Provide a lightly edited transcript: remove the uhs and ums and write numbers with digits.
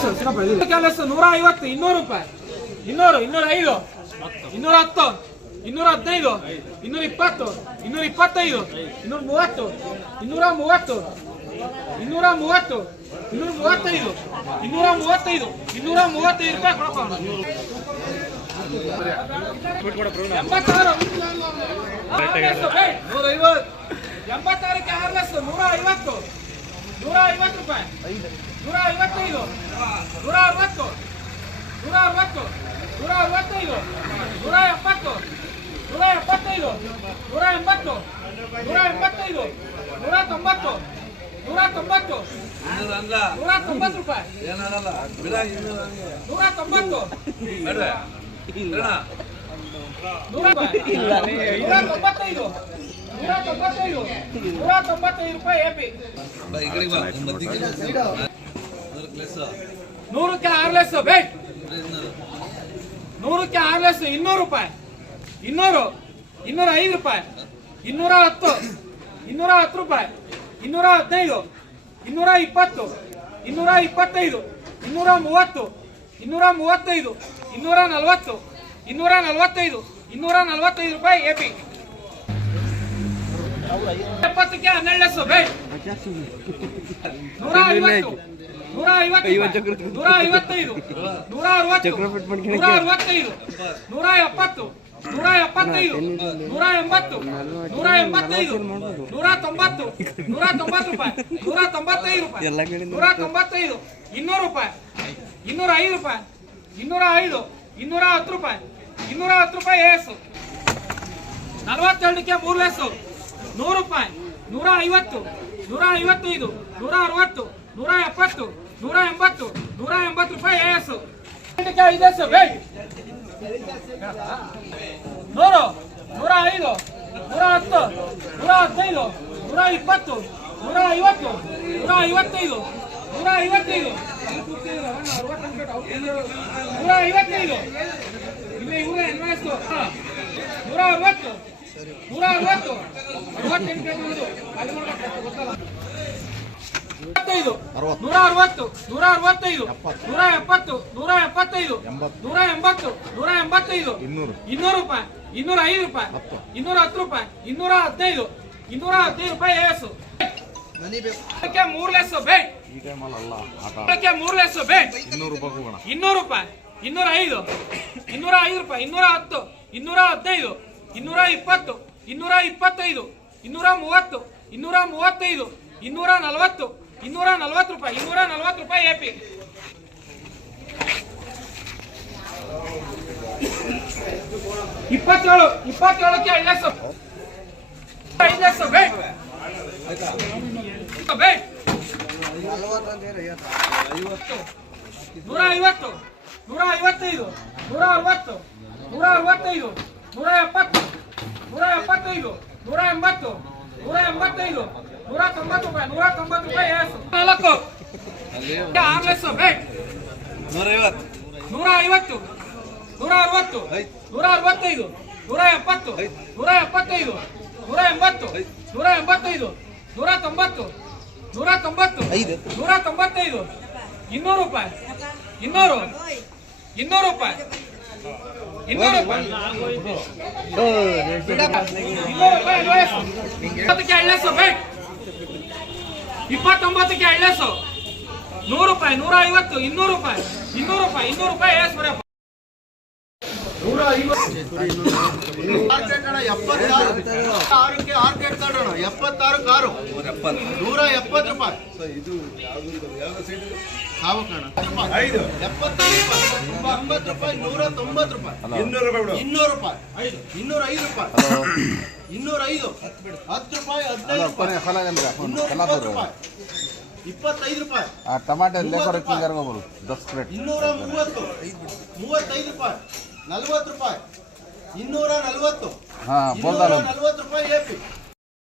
150 200 ರೂಪಾಯಿ 200 205 210 215 220 225 230 230 230 235 235 235 ರೂಪಾಯಿ ಕೊಡೋಣ. 86ಕ್ಕೆ ಹಾರ್ಲೆಸ್ 150 150 ರೂಪಾಯಿ 155 160 160 165 170 175 180 185 190 190 190 ರೂಪಾಯಿ 190 195 ರೂಪಾಯಿ ಎಪಿ 100ಕ್ಕೆ ಹಾರ್ಲೆಸ್ ಬೇಟ್ 100ಕ್ಕೆ ಹಾರ್ಲೆಸ್ 200 ರೂಪಾಯಿ 200 205 ರೂಪಾಯಿ 210 210 ರೂಪಾಯಿ 215 220 225 230 235 240 245 245 ರೂಪಾಯಿ ಎಪಿ 70ಕ್ಕೆ 12 ಬೇಟ್ 150 155 160 165 175 170 175 180 185 190 190 ರೂಪಾಯಿ 195 ರೂಪಾಯಿ 195 200 ರೂಪಾಯಿ 205 ರೂಪಾಯಿ 205 210 ರೂಪಾಯಿ 210 ರೂಪಾಯಿ ಏಸು 42ಕ್ಕೆ 3 ಲೆಸ್ಸು 100 ರೂಪಾಯಿ 150 155 160 170 180 180 ರೂಪಾಯಿ ಏಸು 5 ಲೆಸ್ಸು ಬೇಟ್ 100 105 110 115 120 150 155 155 155 ಇಲ್ಲಿ ಇವ್ರೆ ಇನ್ವೆಸ್ಟ್ 160 160 68 ಗೊತ್ತಲ್ಲ 160 165 175 170 175 180 185 200 ರೂಪಾಯಿ 205 ರೂಪಾಯಿ 210 ರೂಪಾಯಿ 215 215 ರೂಪಾಯಿ ಏಸು 3 ಲೆಸ್ ಬೇಟ್ 3 ಲೆಸ್ ಬೇಟ್ 200 ರೂಪಾಯಿ 205 205 ರೂಪಾಯಿ 210 215 220 225 230 235 240 240 ರೂಪಾಯಿ 240 ರೂಪಾಯಿ ಎಪಿ 27ಕ್ಕೆ 5 ಲೆಸ್ ಬೇಟ್ ಬೇಟ್ 150 155 160 165 170 175 180 185 190 ರೂಪಾಯಿ 190 ರೂಪಾಯಿ ಏಸು 4 6 ಲೆಸ್ ಬೇಟ್ 150 160 165 170 175 180 185 190 190 200 ರೂಪಾಯಿ 200 ರೂಪಾಯಿ 200 ರೂಪಾಯಿ 29ಕ್ಕೆ 2 ಲೆಸ್ 100 ರೂಪಾಯಿ 150 200 ರೂಪಾಯಿ 200 ರೂಪಾಯಿ 200 ರೂಪಾಯಿ ಏಸ್ ಬರಪ್ಪ 25 ರೂಪಾಯಿ ಟಮಾಟೆ ಲೇಬರ್ ಬರು 10 ಪ್ಲೇಟ್ 230 35 ರೂಪಾಯಿ 40 ರೂಪಾಯಿ 240 240 ರೂಪಾಯಿ ಎಪಿ